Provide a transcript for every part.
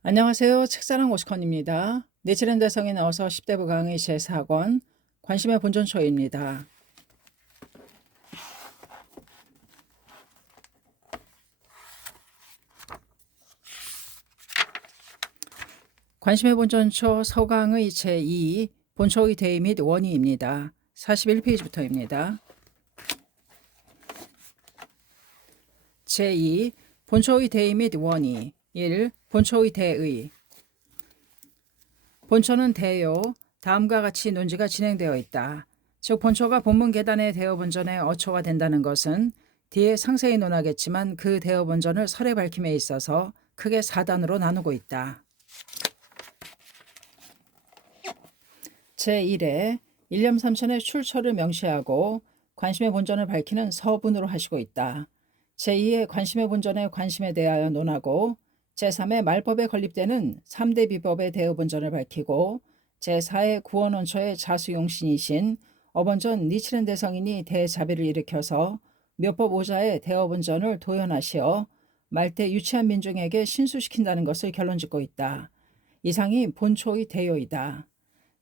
안녕하세요. 책사랑 오스컨입니다. 내칠앤대성에 나와서 10대부 강의 제4권 관심의 본전초입니다. 관심의 본전초 서강의 제2 본초의 대의 및 원의입니다. 41페이지부터입니다. 제2 본초의 대의 및 원의 1. 본초의 대의 본초는 대요. 다음과 같이 논지가 진행되어 있다. 즉 본초가 본문 계단의 대어 본전의 어초가 된다는 것은 뒤에 상세히 논하겠지만 그 대어 본전을 설에 밝힘에 있어서 크게 4단으로 나누고 있다. 제1에 일념삼천의 출처를 명시하고 관심의 본전을 밝히는 서분으로 하시고 있다. 제2의 관심의 본전의 관심에 대하여 논하고 제3의 말법에 건립되는 3대 비법의 대어 본전을 밝히고 제4의 구원원초의 자수용신이신 어본전 니치렌 대성인이 대자비를 일으켜서 묘법 오자의 대어 본전을 도연하시어 말대 유치한 민중에게 신수시킨다는 것을 결론짓고 있다. 이상이 본초의 대요이다.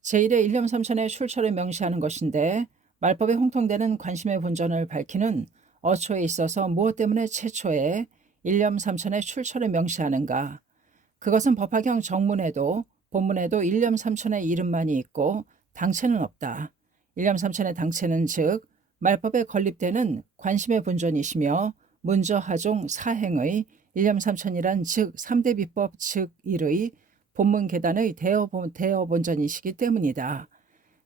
제1의 일념삼천의 출처를 명시하는 것인데 말법에 홍통되는 관심의 본전을 밝히는 어초에 있어서 무엇 때문에 최초에 일념삼천의 출처를 명시하는가? 그것은 법화경 정문에도 본문에도 일념삼천의 이름만이 있고 당체는 없다. 일념삼천의 당체는 즉 말법에 건립되는 관심의 본전이시며 문저하종 사행의 일념삼천이란 즉 3대 비법 즉 1의 본문 계단의 대어 본전이시기 때문이다.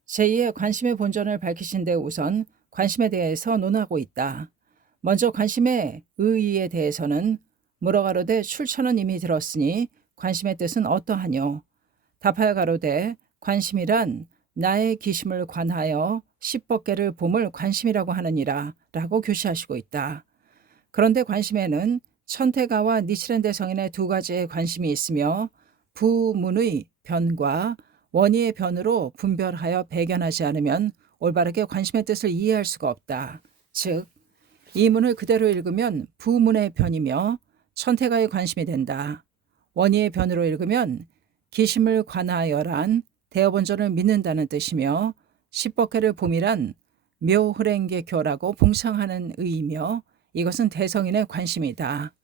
제2의 관심의 본전을 밝히신 데 우선 관심에 대해서 논하고 있다. 먼저 관심의 의의에 대해서는 물어 가로되 출처는 이미 들었으니 관심의 뜻은 어떠하뇨? 답하여 가로되 관심이란 나의 기심을 관하여 십법계를 봄을 관심이라고 하느니라 라고 교시하시고 있다. 그런데 관심에는 천태가와 니치렌대 성인의 두 가지의 관심이 있으며 부문의 변과 원의의 변으로 분별하여 배견하지 않으면 올바르게 관심의 뜻을 이해할 수가 없다. 즉, 이 문을 그대로 읽으면 부문의 변이며 천태가의 관심이 된다. 원의의 변으로 읽으면 기심을 관하여란 대어본전을 믿는다는 뜻이며 십법계를 봄이란 묘흐랭개교라고 봉창하는 의이며 이것은 대성인의 관심이다.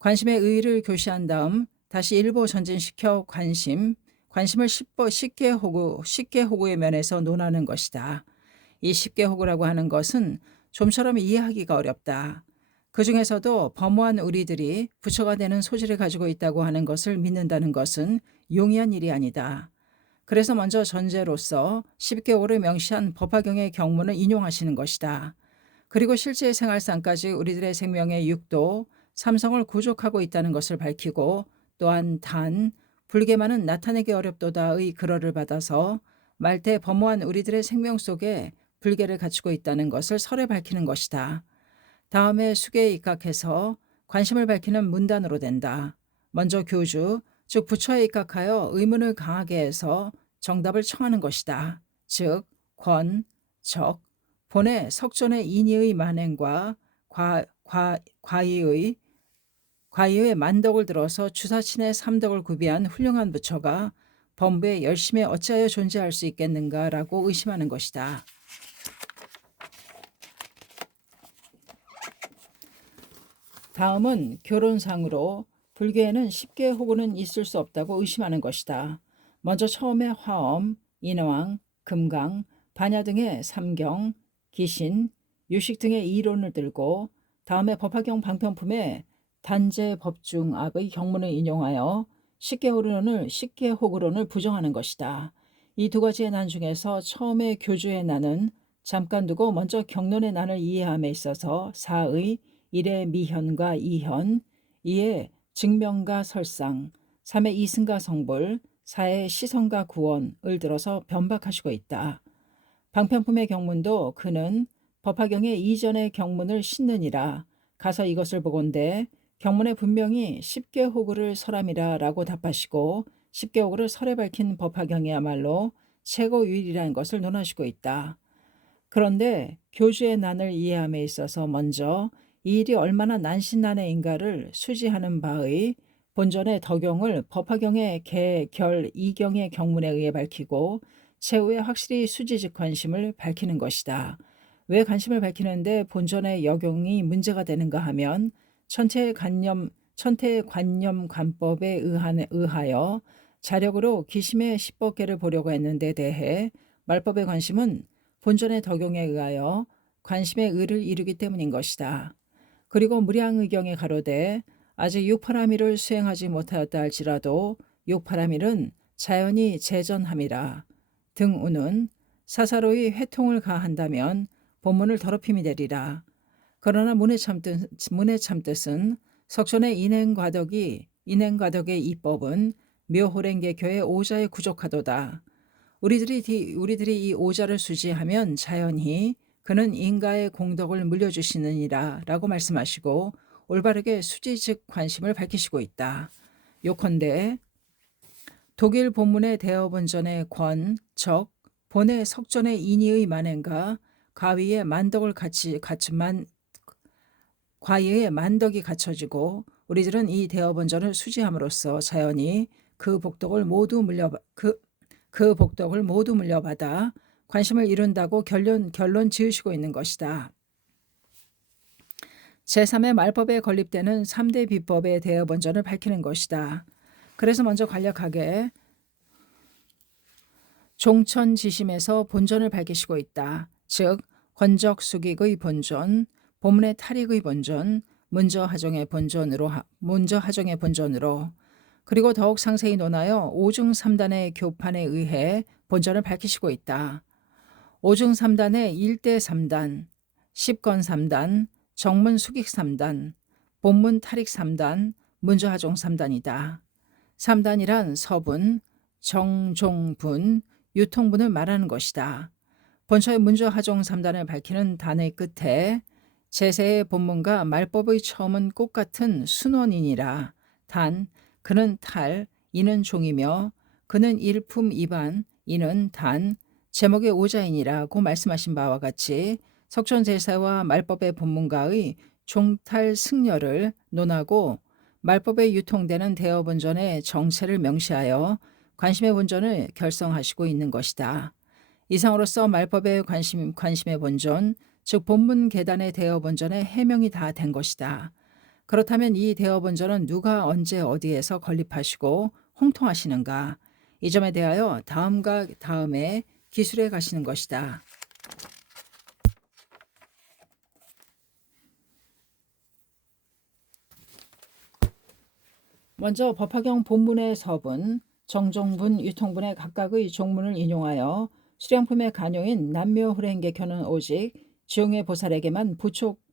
관심의 의의를 교시한 다음 다시 일부 전진시켜 관심을 십계호구의 면에서 논하는 것이다. 이 십계호구라고 하는 것은 좀처럼 이해하기가 어렵다. 그 중에서도 범호한 우리들이 부처가 되는 소질을 가지고 있다고 하는 것을 믿는다는 것은 용이한 일이 아니다. 그래서 먼저 전제로서 십계호를 명시한 법화경의 경문을 인용하시는 것이다. 그리고 실제 생활상까지 우리들의 생명의 육도, 삼성을 구족하고 있다는 것을 밝히고 또한 단, 불계만은 나타내기 어렵도다의 글어를 받아서 말대 범호한 우리들의 생명 속에 불계를 갖추고 있다는 것을 설에 밝히는 것이다. 다음에 수계에 입각해서 관심을 밝히는 문단으로 된다. 먼저 교주, 즉 부처에 입각하여 의문을 강하게 해서 정답을 청하는 것이다. 즉 권, 적, 본의 석존의 인의의 만행과 과의의 만덕을 들어서 주사친의 삼덕을 구비한 훌륭한 부처가 범부에 열심히 어찌하여 존재할 수 있겠는가라고 의심하는 것이다. 다음은 교론상으로 불교에는 십계 호구는 있을 수 없다고 의심하는 것이다. 먼저 처음에 화엄, 인왕, 금강, 반야 등의 삼경, 기신, 유식 등의 이론을 들고 다음에 법화경 방편품에 단제 법중악의 경문을 인용하여 십계호구론을 부정하는 것이다. 이 두 가지의 난 중에서 처음에 교주의 난은 잠깐 두고 먼저 경론의 난을 이해함에 있어서 사의 1의 미현과 이현, 2의 증명과 설상, 3의 이승과 성불, 4의 시성과 구원을 들어서 변박하시고 있다. 방편품의 경문도 그는 법화경의 이전의 경문을 싣느니라 가서 이것을 보건대 경문에 분명히 십계호구를 설함이라 라고 답하시고 십계호구를 설에 밝힌 법화경이야말로 최고유일이라는 것을 논하시고 있다. 그런데 교주의 난을 이해함에 있어서 먼저 이 일이 얼마나 난신난해인가를 수지하는 바의 본전의 덕용을 법화경의 개, 결, 이경의 경문에 의해 밝히고 최후에 확실히 수지즉 관심을 밝히는 것이다. 왜 관심을 밝히는데 본전의 역용이 문제가 되는가 하면 천태관념관법에 의하여 자력으로 기심의 10법계를 보려고 했는데 대해 말법의 관심은 본전의 덕용에 의하여 관심의 의를 이루기 때문인 것이다. 그리고 무량의경에 가로되 아직 육파라밀을 수행하지 못하였다 할지라도 육파라밀은 자연히 재전함이라 등우는 사사로이 회통을 가한다면 본문을 더럽힘이 되리라. 그러나 문의 참뜻은 석촌의 인행과덕의 이법은 묘호랭개교의 오자에 구족하도다. 우리들이 이 오자를 수지하면 자연히 그는 인가의 공덕을 물려주시느니라 라고 말씀하시고 올바르게 수지즉 관심을 밝히시고 있다. 요컨대 독일 본문의 대어본전의 권, 적, 본의 석전의 인의의 만행과 과위의 만덕을 과위의 만덕이 갖춰지고 우리들은 이 대어본전을 수지함으로써 자연히 그 복덕을 모두 물려받아 관심을 이룬다고 결론 지으시고 있는 것이다. 제3의 말법에 건립되는 3대 비법의 대어본전을 밝히는 것이다. 그래서 먼저 간략하게 종천지심에서 본전을 밝히시고 있다. 즉 권적수익의 본전, 본문의 탈익의 본전, 문저하정의 본전으로 그리고 더욱 상세히 논하여 5중 3단의 교판에 의해 본전을 밝히시고 있다. 5중 3단의 1대 3단, 10건 3단, 정문 수익 3단, 본문 탈익 3단, 문저하종 3단이다. 3단이란 서분, 정종분, 유통분을 말하는 것이다. 본처의 문저하종 3단을 밝히는 단의 끝에 제세의 본문과 말법의 처음은 꽃같은 순원이니라. 단, 그는 탈, 이는 종이며 그는 일품 이반, 이는 단, 제목의 오자이니라고 말씀하신 바와 같이 석촌제사와 말법의 본문가의 종탈 승려를 논하고 말법에 유통되는 대어본전의 정체를 명시하여 관심의 본전을 결성하시고 있는 것이다. 이상으로서 말법의 관심의 본전, 즉 본문 계단의 대어본전의 해명이 다 된 것이다. 그렇다면 이 대어본전은 누가 언제 어디에서 건립하시고 홍통하시는가? 이 점에 대하여 다음에 기술해 가시는 것이다. 먼저 법화경 본문의 서분, 정종분, 유통분의 각각의 종문을 인용하여 수령품의 간용인 남묘호랭개교는 오직 지용의 보살에게만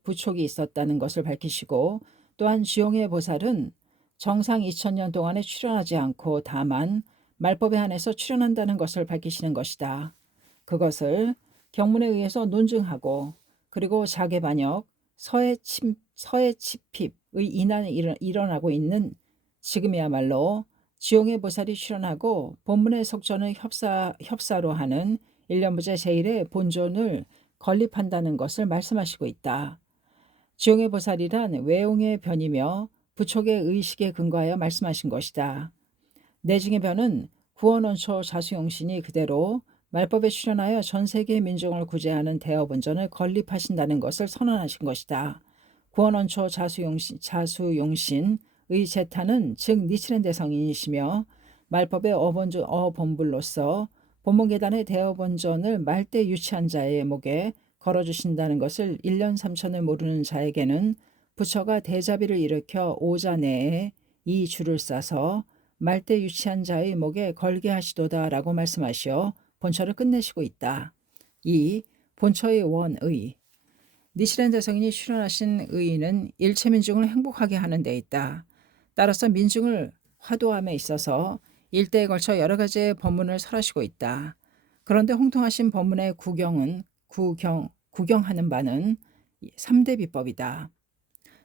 부촉이 있었다는 것을 밝히시고 또한 지용의 보살은 정상 2000년 동안에 출연하지 않고 다만 말법에 한해서 출연한다는 것을 밝히시는 것이다. 그것을 경문에 의해서 논증하고 그리고 자개반역, 서해치핍의 인한이 일어나고 있는 지금이야말로 지용의 보살이 출연하고 본문의 석전을 협사로 하는 일념부제 제1의 본존을 건립한다는 것을 말씀하시고 있다. 지용의 보살이란 외용의 변이며 부촉의 의식에 근거하여 말씀하신 것이다. 내증의 변은 구원원초 자수용신이 그대로 말법에 출연하여 전 세계 민중을 구제하는 대어본전을 건립하신다는 것을 선언하신 것이다. 구원원초 자수용신의 제타는 즉 니치렌 대성인이시며 말법의 어본불로서 본문계단의 대어본전을 말대 유치한 자의 목에 걸어주신다는 것을 1년 3천을 모르는 자에게는 부처가 대자비를 일으켜 오자 내에 이 줄을 싸서 말대 유치한 자의 목에 걸게 하시도다라고 말씀하시어 본처를 끝내시고 있다. 2. 본처의 원의 니치렌 대성인이 출연하신 의의는 일체 민중을 행복하게 하는 데 있다. 따라서 민중을 화도함에 있어서 일대에 걸쳐 여러 가지의 법문을 설하시고 있다. 그런데 홍통하신 법문의 구경하는 바는 3대 비법이다.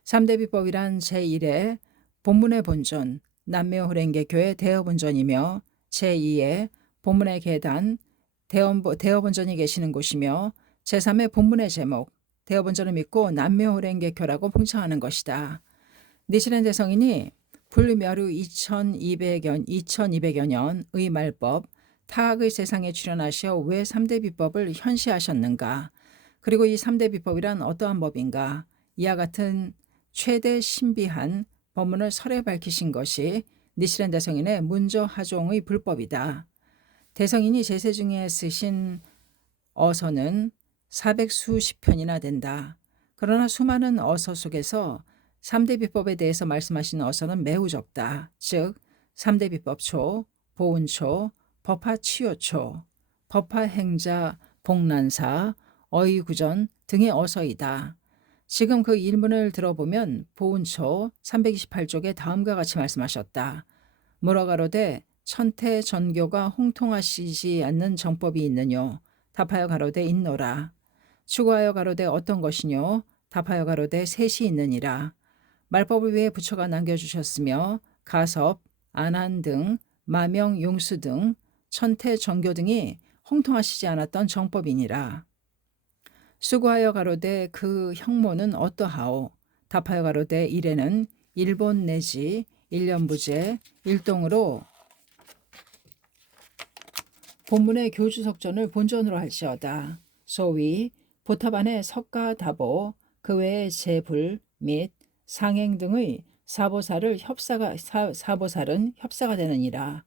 3대 비법이란 제1의 본문의 본전, 남묘호랭개교의 대어본전이며 제2의 본문의 계단, 대어본전이 계시는 곳이며 제3의 본문의 제목, 대어본전을 믿고 남묘호랭개교라고 봉창하는 것이다. 니치렌 대성인이 불멸후 2200여 년의 말법 타악의 세상에 출현하시어 왜 3대 비법을 현시하셨는가? 그리고 이 3대 비법이란 어떠한 법인가? 이와 같은 최대 신비한 법문을 설에 밝히신 것이 니치렌 대성인의 문저하종의 불법이다. 대성인이 제세 중에 쓰신 어서는 400수십 편이나 된다. 그러나 수많은 어서 속에서 3대 비법에 대해서 말씀하신 어서는 매우 적다. 즉 3대 비법초, 보은초, 법화치요초, 법화행자, 복난사, 어의구전 등의 어서이다. 지금 그 일문을 들어보면 보은초 328쪽에 다음과 같이 말씀하셨다. 물어가로되 천태 전교가 홍통하시지 않는 정법이 있느뇨. 답하여 가로되 있노라. 추구하여 가로되 어떤 것이뇨. 답하여 가로되 셋이 있느니라. 말법을 위해 부처가 남겨주셨으며 가섭, 안한 등, 마명, 용수 등 천태 정교 등이 홍통하시지 않았던 정법이니라. 수고하여 가로되 그 형모는 어떠하오. 답하여 가로되 이래는 일본 내지 일련부재 일동으로 본문의 교주석전을 본전으로 할지어다. 소위 보탑안의 석가다보 그 외의 제불 및 상행 등의 사보살은 협사가 되느니라.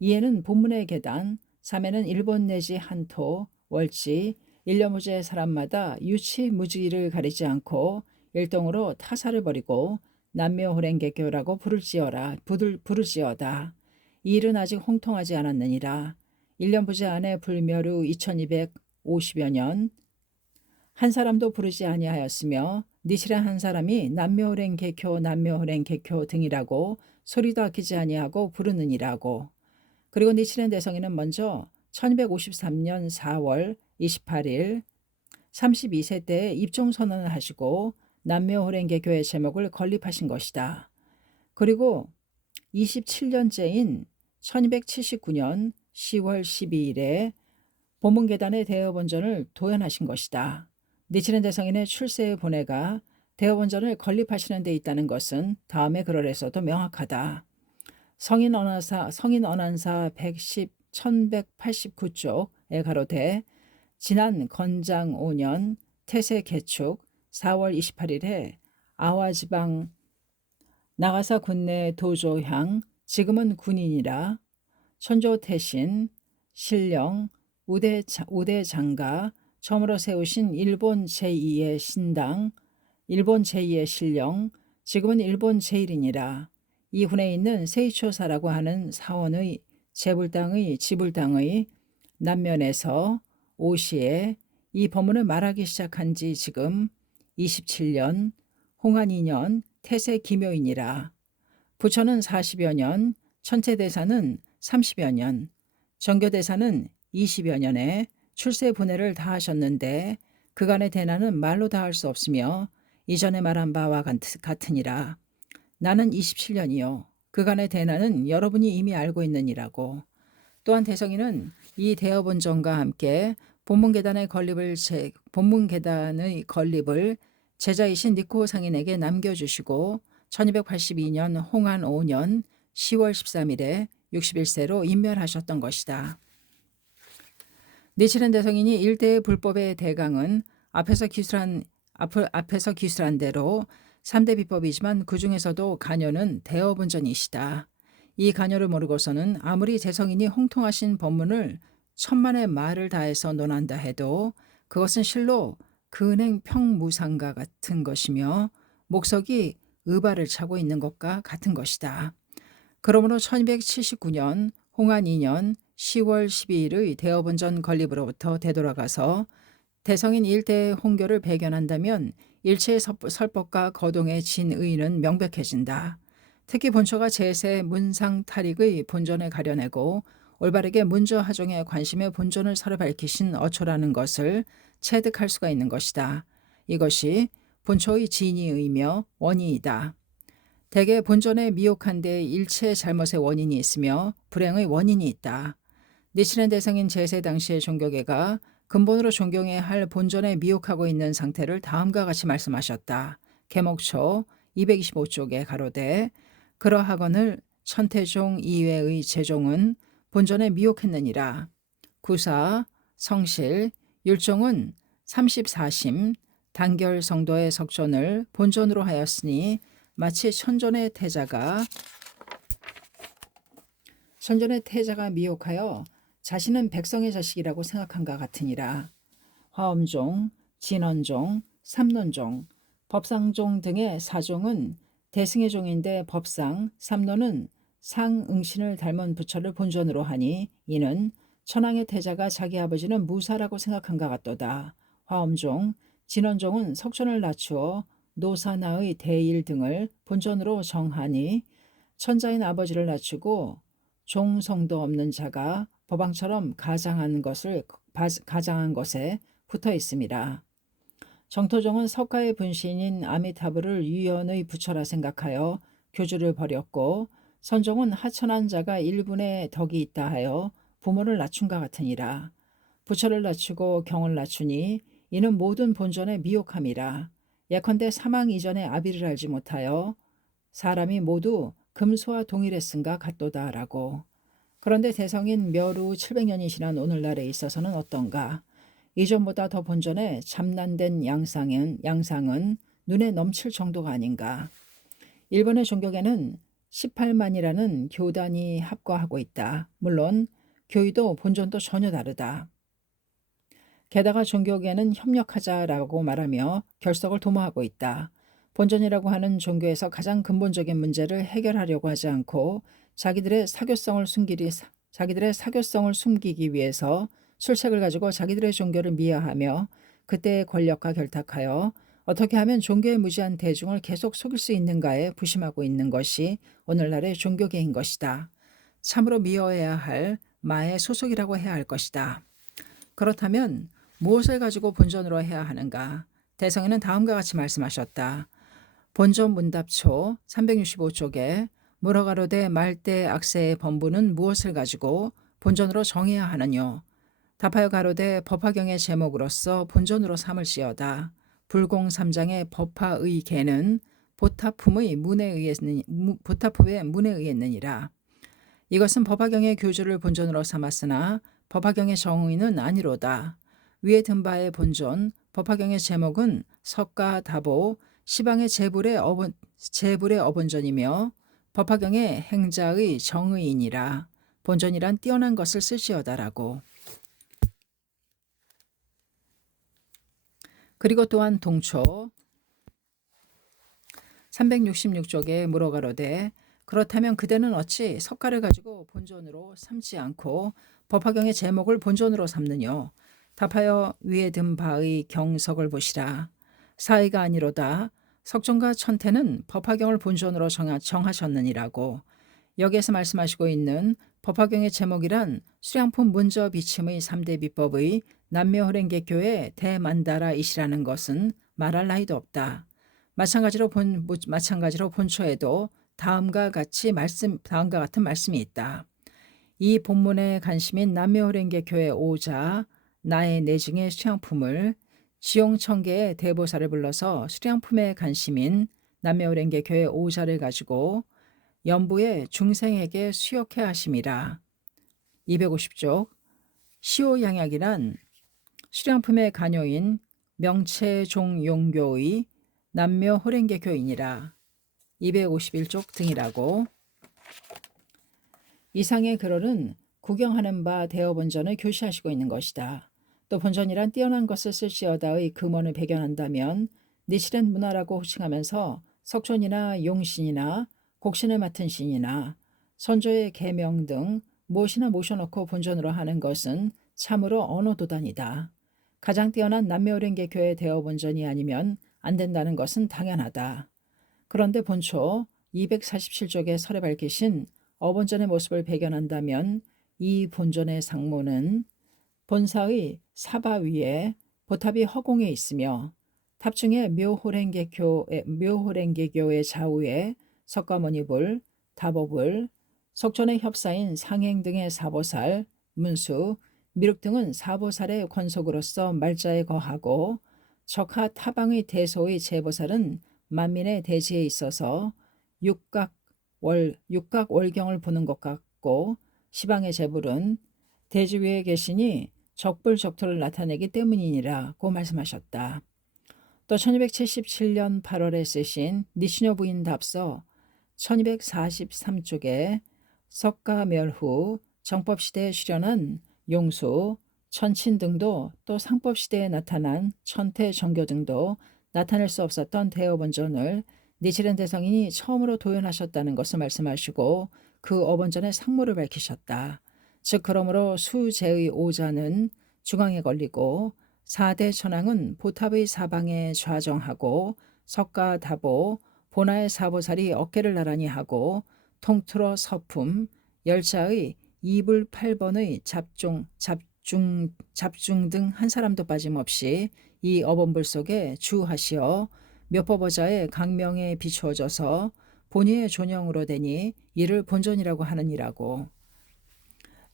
이에는 본문의 계단, 3에는 일본 내지 한토, 월지, 일념무제 사람마다 유치무지를 가리지 않고 일동으로 타사를 버리고 남묘호랭개교라고 부를지어다. 이 일은 아직 홍통하지 않았느니라. 일념부제 안에 불멸후 2250여 년 한 사람도 부르지 아니하였으며 니치렌 한 사람이 남묘호랭개교 등이라고 소리도 아끼지 아니하고 부르느니라고. 그리고 니치렌 대성인은 먼저 1253년 4월 28일 32세 때에 입종선언을 하시고 남묘호랭개교의 제목을 건립하신 것이다. 그리고 27년째인 1279년 10월 12일에 본문계단의 대여본전을 도연하신 것이다. 니치렌 대성인의 출세의 본회가 대여본전을 건립하시는 데 있다는 것은 다음에 그럴에서도 명확하다. 성인언안사 1189쪽에 가로되 지난 건장 5년 태세 개축 4월 28일에 아와지방 나가사 군내 도조향 지금은 군인이라 천조태신 신령 우대장가 처음으로 세우신 일본 제2의 신당 일본 제2의 신령 지금은 일본 제1이니라. 이 군에 있는 세이초사라고 하는 사원의 지불당의 남면에서 오시에 이 법문을 말하기 시작한 지 지금 27년 홍한 2년 태세 기묘이니라. 부처는 40여 년, 천체대사는 30여 년, 정교대사는 20여 년에 출세 분해를 다하셨는데 그간의 대난은 말로 다할 수 없으며 이전에 말한 바와 같으니라. 나는 27년이요. 그간의 대난은 여러분이 이미 알고 있느니라고. 또한 대성인은 이 대여본전과 함께 본문계단의 건립을 제자이신 니코 상인에게 남겨주시고 1282년 홍한 5년 10월 13일에 61세로 인멸하셨던 것이다. 니치렌 대성인이 일대의 불법의 대강은 앞에서 기술한 대로 3대 비법이지만 그 중에서도 간여는 대여본전이시다. 이 간여를 모르고서는 아무리 대성인이 홍통하신 법문을 천만의 말을 다해서 논한다 해도 그것은 실로 근행 평무상과 같은 것이며 목석이 의발을 차고 있는 것과 같은 것이다. 그러므로 1279년 홍한 2년 10월 12일의 대여본전 건립으로부터 되돌아가서 대성인 일대의 홍교를 배견한다면 일체의 설법과 거동의 진의는 명백해진다. 특히 본처가 제세 문상탈익의 본전을 가려내고 올바르게 문저하종의 관심의 본전을 설에 밝히신 어초라는 것을 체득할 수가 있는 것이다. 이것이 본처의 진의이며 원인이다. 대개 본전에 미혹한 데 일체 잘못의 원인이 있으며 불행의 원인이 있다. 니치렌 대성인 제세 당시의 종교계가 근본으로 존경해야 할 본전에 미혹하고 있는 상태를 다음과 같이 말씀하셨다. 계목초 225쪽에 가로되 그러하거늘 천태종 이외의 제종은 본전에 미혹했느니라. 구사, 성실, 율종은 34심, 단결 성도의 석존을 본전으로 하였으니 마치 천전의 태자가 미혹하여 자신은 백성의 자식이라고 생각한가 같으니라. 화엄종, 진원종, 삼론종, 법상종 등의 사종은 대승의 종인데 법상, 삼론은 상응신을 닮은 부처를 본전으로 하니 이는 천황의 태자가 자기 아버지는 무사라고 생각한가 같도다. 화엄종, 진원종은 석존을 낮추어 노사나의 대일 등을 본전으로 정하니 천자인 아버지를 낮추고 종성도 없는 자가 법왕처럼 가장한 것에 붙어 있습니다. 정토종은 석가의 분신인 아미타불을 유연의 부처라 생각하여 교주를 버렸고, 선종은 하천한 자가 일분의 덕이 있다 하여 부모를 낮춘 것 같으니라. 부처를 낮추고 경을 낮추니 이는 모든 본전의 미혹함이라. 예컨대 사망 이전에 아비를 알지 못하여 사람이 모두 금수와 동일했은가 같도다라고. 그런데 대성인 멸후 700년이 지난 오늘날에 있어서는 어떤가? 이전보다 더 본전에 참난된 양상은 눈에 넘칠 정도가 아닌가. 일본의 종교계는 18만이라는 교단이 합거하고 있다. 물론 교의도 본전도 전혀 다르다. 게다가 종교계는 협력하자라고 말하며 결석을 도모하고 있다. 본전이라고 하는 종교에서 가장 근본적인 문제를 해결하려고 하지 않고 자기들의 사교성을 숨기기 위해서 술책을 가지고 자기들의 종교를 미화하며 그때의 권력과 결탁하여 어떻게 하면 종교의 무지한 대중을 계속 속일 수 있는가에 부심하고 있는 것이 오늘날의 종교계인 것이다. 참으로 미워해야 할 마의 소속이라고 해야 할 것이다. 그렇다면 무엇을 가지고 본전으로 해야 하는가? 대성인은 다음과 같이 말씀하셨다. 본전 문답초 365쪽에 물어가로되 말대 악세의 범부는 무엇을 가지고 본전으로 정해야 하느뇨? 답하여 가로되 법화경의 제목으로서 본전으로 삼을지어다. 불공 3장의 법화의 계는 보타품의 문에 의했느니라. 이것은 법화경의 교주를 본전으로 삼았으나 법화경의 정의는 아니로다. 위에 든 바의 본전, 법화경의 제목은 석가다보, 시방의 재불의 어본전이며 법화경의 행자의 정의이니라. 본전이란 뛰어난 것을 쓸지어다라고. 그리고 또한 동초 366쪽에 물어가로되 그렇다면 그대는 어찌 석가를 가지고 본전으로 삼지 않고 법화경의 제목을 본전으로 삼느뇨? 답하여 위에 든 바의 경석을 보시라. 사의가 아니로다. 석존과 천태는 법화경을 본전으로 정하셨느니라고. 여기에서 말씀하시고 있는 법화경의 제목이란 수량품 문저 비침의 3대 비법의 남묘호랭개교의 대만다라이시라는 것은 말할 나위도 없다. 마찬가지로 본초에도 다음과 같은 말씀이 있다. 이 본문의 간심인 남묘호랭개교의 오자 나의 내증의 수량품을 지용청계의 대보살을 불러서 수량품의 간심인 남묘호랭개교의 오자를 가지고 연부의 중생에게 수역해 하심이라. 250쪽 시오양약이란 수량품의 간요인 명체종용교의 남묘호랭개교이니라. 251쪽 등이라고. 이상의 글은 구경하는 바 대어본전을 교시하시고 있는 것이다. 또 본전이란 뛰어난 것을 쓸지어다의 금원을 배경한다면 니실은 문화라고 호칭하면서 석촌이나 용신이나 곡신을 맡은 신이나 선조의 계명 등 무엇이나 모셔놓고 본전으로 하는 것은 참으로 언어도단이다. 가장 뛰어난 남묘호랭개교의 대어본전이 아니면 안 된다는 것은 당연하다. 그런데 본초 247쪽의 설에 밝히신 어본전의 모습을 배경한다면 이 본전의 상모는 본사의 사바 위에 보탑이 허공에 있으며 탑 중에 묘호랭개교의 좌우에 석가모니불, 다보불, 석촌의 협사인 상행 등의 사보살, 문수, 미륵 등은 사보살의 권속으로서 말자에 거하고 적하 타방의 대소의 제보살은 만민의 대지에 있어서 육각 육각 월경을 보는 것 같고 시방의 재물은 대지 위에 계시니 적불적토를 나타내기 때문이니라고 말씀하셨다. 또 1277년 8월에 쓰신 니시뇨 부인 답서 1243쪽에 석가멸후 정법시대에 출현한 용수, 천친 등도 또 상법시대에 나타난 천태, 정교 등도 나타낼 수 없었던 대어본전을 니치렌 대성인이 처음으로 도연하셨다는 것을 말씀하시고 그 어본전의 상모를 밝히셨다. 즉 그러므로 수제의 오자는 중앙에 걸리고 4대 천왕은 보탑의 사방에 좌정하고 석가다보, 보나의 사보살이 어깨를 나란히 하고 통틀어 서품, 열자의 이불 8번의 잡중 등 한 사람도 빠짐없이 이 어본불 속에 주하시어 몇법어자의 강명에 비추어져서 본의의 존영으로 되니 이를 본전이라고 하느니라고.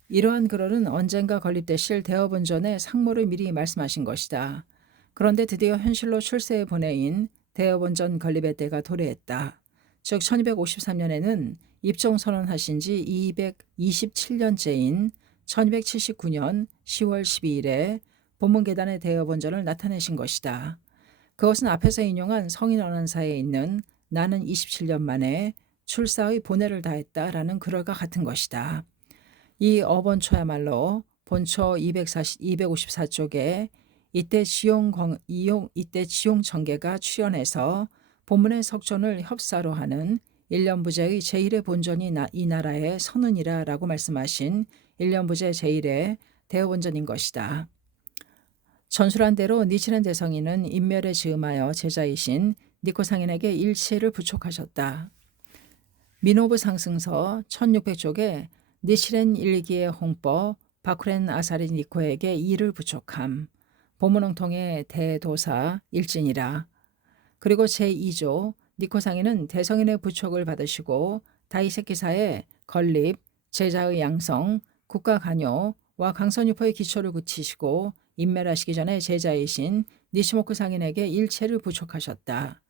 이러한 글은 언젠가 건립되실 대어본전의 상모를 미리 말씀하신 것이다. 그런데 드디어 현실로 출세의 본해인 대어본전 건립의 때가 도래했다. 즉 1253년에는 입종선언하신 지 227년째인 1279년 10월 12일에 본문계단의 대어본전을 나타내신 것이다. 그것은 앞에서 인용한 성인언한사에 있는 나는 27년 만에 출사의 본해를 다했다라는 글과 같은 것이다. 이 어본초야말로 본초 254쪽에 이때 지용 정계가 출현해서 본문의 석존을 협사로 하는 일련부제의 제1의 본전이 이 나라의 선은이라 라고 말씀하신 일련부제 제1의 대어본전인 것이다. 전술한 대로 니치렌 대성인은 인멸에 즈음하여 제자이신 니코상인에게 일체를 부촉하셨다. 미노부 상승서 1600쪽에 니치렌 일기의 홍법 바쿠렌 아사리 니코에게 이를 부촉함. 본문홍통의 대도사 일진이라. 그리고 제2조 니코상인은 대성인의 부촉을 받으시고 다이세키사의 건립, 제자의 양성, 국가 관요와 강선유포의 기초를 굳히시고 인멸하시기 전에 제자이신 니시모쿠 상인에게 일체를 부촉하셨다.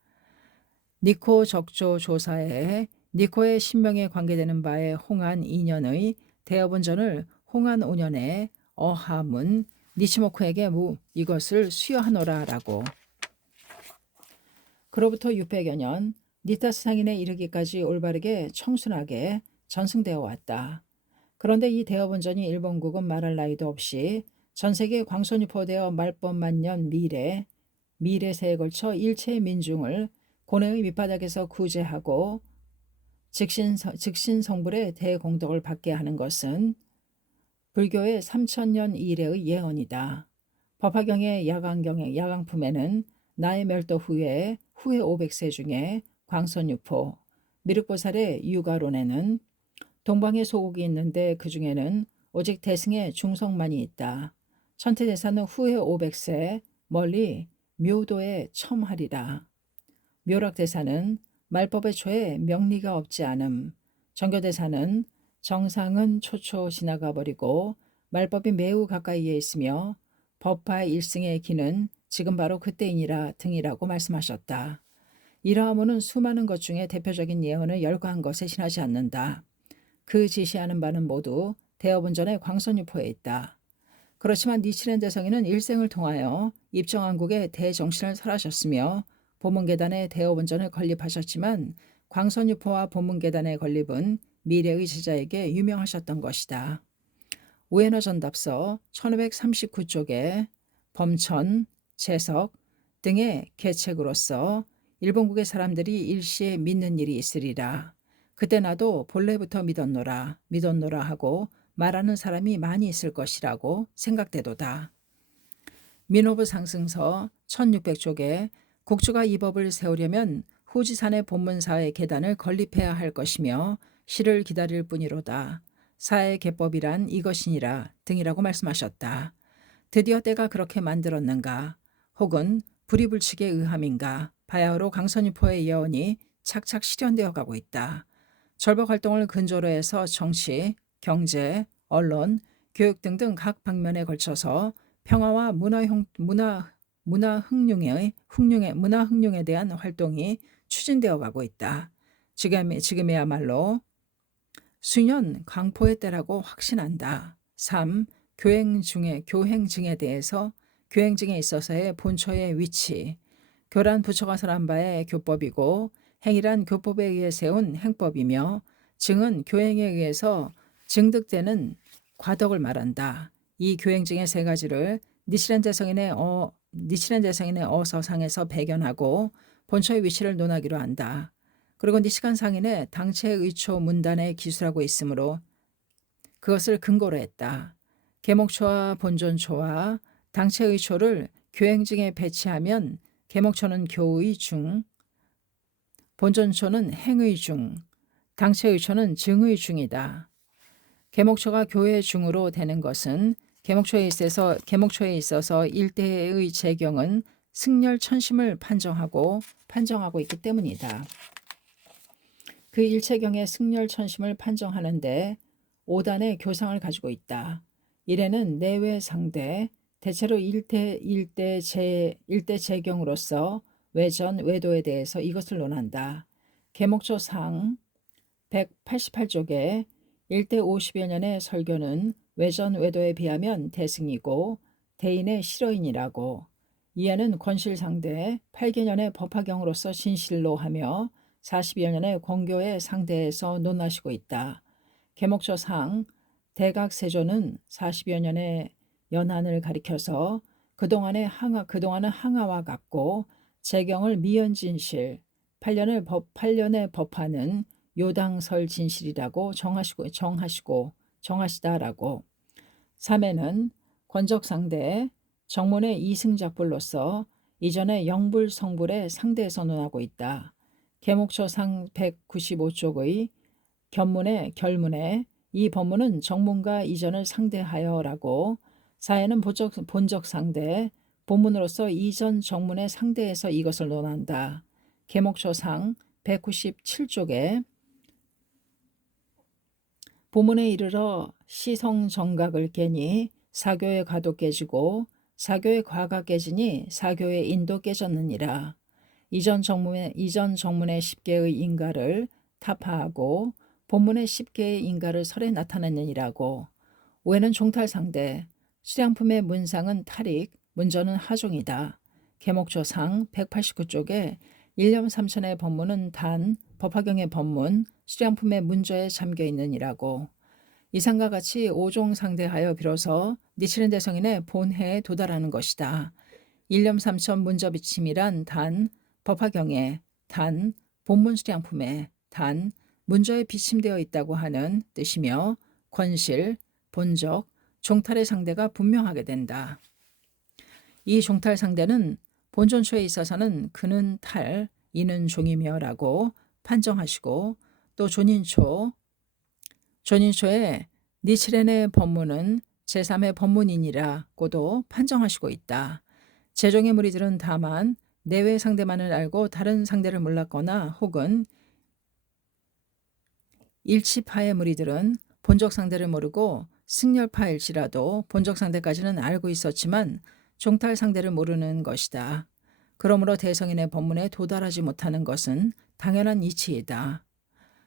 니코 적조 조사에 니코의 신명에 관계되는 바의 홍한 2년의 대어본전을 홍한 5년에 어하문 니시모쿠에게 이것을 수여하노라 라고. 그로부터 600여 년 니타스 상인에 이르기까지 올바르게 청순하게 전승되어 왔다. 그런데 이 대어본전이 일본국은 말할 나위도 없이 전세계 광선유포되어 말법만년 미래세에 걸쳐 일체 민중을 고뇌의 밑바닥에서 구제하고 즉신성불의 대공덕을 받게 하는 것은 불교의 3000년 이래의 예언이다. 법화경의 야광품에는 나의 멸도 후에 500세 중에 광선유포, 미륵보살의 유가론에는 동방에 소국이 있는데 그 중에는 오직 대승의 중성만이 있다. 천태대사는 후에 500세 멀리 묘도에 첨하리라. 묘락대사는 말법의 초에 명리가 없지 않음. 정교대사는 정상은 초초 지나가 버리고 말법이 매우 가까이에 있으며 법화 일승의 기는 지금 바로 그때이니라 등이라고 말씀하셨다. 이러하모는 수많은 것 중에 대표적인 예언을 열거한 것에 지나지 않는다. 그 지시하는 바는 모두 대어본전의 광선유포에 있다. 그렇지만 니치렌 대성인은 일생을 통하여 입정왕국의 대정신을 설하셨으며 본문계단의 대어본전을 건립하셨지만 광선유포와 본문계단의 건립은 미래의 제자에게 유명하셨던 것이다. 우에너 전답서 1539쪽에 범천, 재석 등의 계책으로서 일본국의 사람들이 일시에 믿는 일이 있으리라. 그때 나도 본래부터 믿었노라 하고 말하는 사람이 많이 있을 것이라고 생각되도다. 민호부 상승서 1600쪽에 국주가 이 법을 세우려면 후지산의 본문사의 계단을 건립해야 할 것이며 시를 기다릴 뿐이로다. 사의 계법이란 이것이니라 등이라고 말씀하셨다. 드디어 때가 그렇게 만들었는가? 혹은 불이불측에 의함인가? 바야흐로 강선유포의 예언이 착착 실현되어 가고 있다. 절벽활동을 근저로 해서 정치, 경제, 언론, 교육 등등 각 방면에 걸쳐서 평화와 문화 흥룡에 대한 활동이 추진되어 가고 있다. 지금이야말로 수년 강포의 때라고 확신한다. 3. 교행증에 대해서 교행증에 있어서의 본처의 위치. 교란 부처가 설한 바의 교법이고 행이란 교법에 의해 세운 행법이며 증은 교행에 의해서 증득되는 과덕을 말한다. 이 교행증의 세 가지를 니치렌 대성인의 어서상에서 배견하고 본처의 위치를 논하기로 한다. 그리고 니시간 상인의 당체의초 문단에 기술하고 있으므로 그것을 근거로 했다. 계목초와 본전초와 당체의초를 교행증에 배치하면 계목초는 교의 중, 본전초는 행의 중, 당체의초는 증의 중이다. 계목초가 교의 중으로 되는 것은 계목초에 있어서 일대의 재경은 승렬천심을 판정하고 있기 때문이다. 그 일체경의 승렬천심을 판정하는데 5단의 교상을 가지고 있다. 1에는 내외 상대, 대체로 일대 재경으로서 외전, 외도에 대해서 이것을 논한다. 계목초상 188쪽에 일대 50여 년의 설교는 외전, 외도에 비하면 대승이고 대인의 실어인이라고, 이에는 권실상대 8개년의 법화경으로서 진실로 하며 40여 년의 공교의 상대에서 논하시고 있다. 계목초상 대각세조는 40여 년의 연한을 가리켜서 그동안은 항아와 같고 재경을 미연진실 8년의 법화는 요당설 진실이라고 정하시다라고. 3에는 권적상대 정문의 이승작불로서 이전의 영불성불의 상대에서 논하고 있다. 계목초상 195쪽의 결문에 이 법문은 정문과 이전을 상대하여라고. 4에는 본적상대 본문으로서 이전 정문의 상대에서 이것을 논한다. 계목초상 197쪽에 본문에 이르러 시성정각을 깨니 사교의 과도 깨지고 사교의 과가 깨지니 사교의 인도 깨졌느니라. 이전 정문의 10개의 인가를 타파하고 본문의 10개의 인가를 설에 나타냈느니라고. 5에는 종탈상대 수량품의 문상은 탈익, 문전은 하종이다. 계목초상 189쪽에 일념 삼천의 법문은 단, 법화경의 법문, 수량품의 문저에 잠겨있느니라고. 이상과 같이 5종 상대하여 비로소 니치렌 대성인의 본해에 도달하는 것이다. 일념 삼천 문저 비침이란 단, 법화경에, 단, 본문 수량품에, 단, 문저에 비침되어 있다고 하는 뜻이며 권실, 본적, 종탈의 상대가 분명하게 된다. 이 종탈 상대는 본전초에 있어서는 그는 탈, 이는 종이며라고 판정하시고, 또 존인초의 니치렌의 법문은 제3의 법문이니라고도 판정하시고 있다. 제종의 무리들은 다만 내외 상대만을 알고 다른 상대를 몰랐거나 혹은 일치파의 무리들은 본적 상대를 모르고 승렬파일지라도 본적 상대까지는 알고 있었지만 종탈 상대를 모르는 것이다. 그러므로 대성인의 법문에 도달하지 못하는 것은 당연한 이치이다.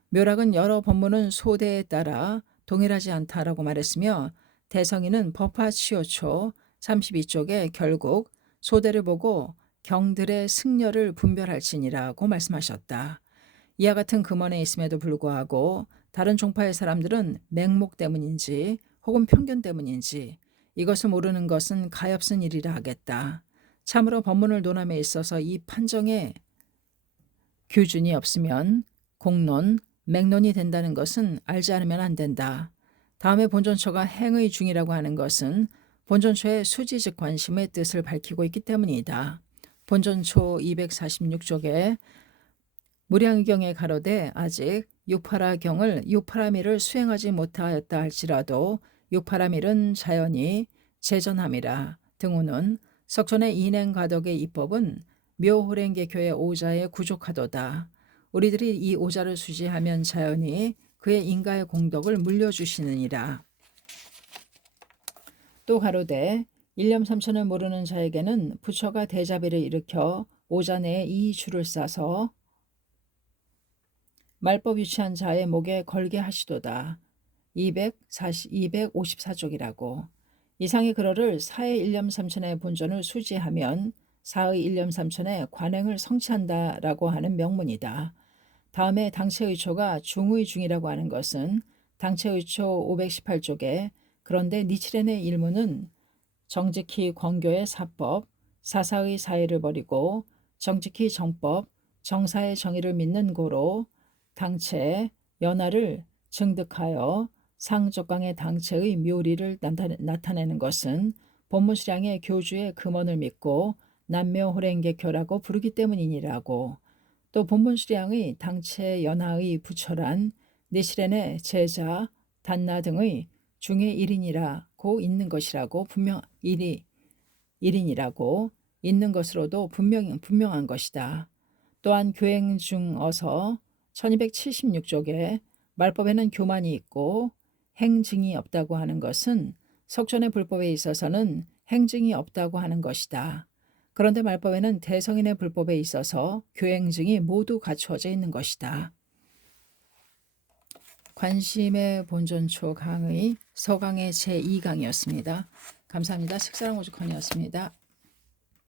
묘락은 여러 법문은 소대에 따라 동일하지 않다라고 말했으며 대성인은 법화치오초 32쪽에 결국 소대를 보고 경들의 승려를 분별할지니라고 말씀하셨다. 이와 같은 금원에 있음에도 불구하고 다른 종파의 사람들은 맹목 때문인지 혹은 편견 때문인지 이것을 모르는 것은 가엾은 일이라 하겠다. 참으로 법문을 논함에 있어서 이 판정에 규준이 없으면 공론, 맹론이 된다는 것은 알지 않으면 안 된다. 다음에 본전초가 행의 중이라고 하는 것은 본전초의 수지즉 관심의 뜻을 밝히고 있기 때문이다. 본전초 246쪽에 무량경에 가로되 아직 육파라미를 수행하지 못하였다 할지라도 육파라밀은 자연히 재전함이라. 등호는 석촌의 인행가덕의 입법은 묘호랭개교의 오자에 구족하도다. 우리들이 이 오자를 수지하면 자연히 그의 인가의 공덕을 물려주시느니라. 또 가로되 일념 삼천을 모르는 자에게는 부처가 대자비를 일으켜 오자 내에 이 줄을 싸서 말법 유치한 자의 목에 걸게 하시도다. 254쪽이라고. 이상의 그러를 사의 일념삼천의 본전을 수지하면 사의 일념삼천의 관행을 성취한다라고 하는 명문이다. 다음에 당체의초가 중의중이라고 하는 것은 당체의초 518쪽에 그런데 니치렌의 일문은 정직히 권교의 사법, 사사의 사의를 버리고 정직히 정법, 정사의 정의를 믿는 고로 당체, 연하를 증득하여 상족강의 당체의 묘리를 나타내는 것은 본무수량의 교주의 금원을 믿고 남묘호랭개교라고 부르기 때문이니라고. 또 본문수량의 당체 연하의 부처란 니시렌의 제자, 단나 등의 중의 1인이라고 있는 것이라고 일인이라고 있는 것으로도 분명한 것이다. 또한 교행 중 어서 1276쪽에 말법에는 교만이 있고 행증이 없다고 하는 것은 석존의 불법에 있어서는 행증이 없다고 하는 것이다. 그런데 말법에는 대성인의 불법에 있어서 교행증이 모두 갖추어져 있는 것이다. 관심의 본전초 강의 서강의 제2강이었습니다. 감사합니다. 식사랑 오죽헌이었습니다.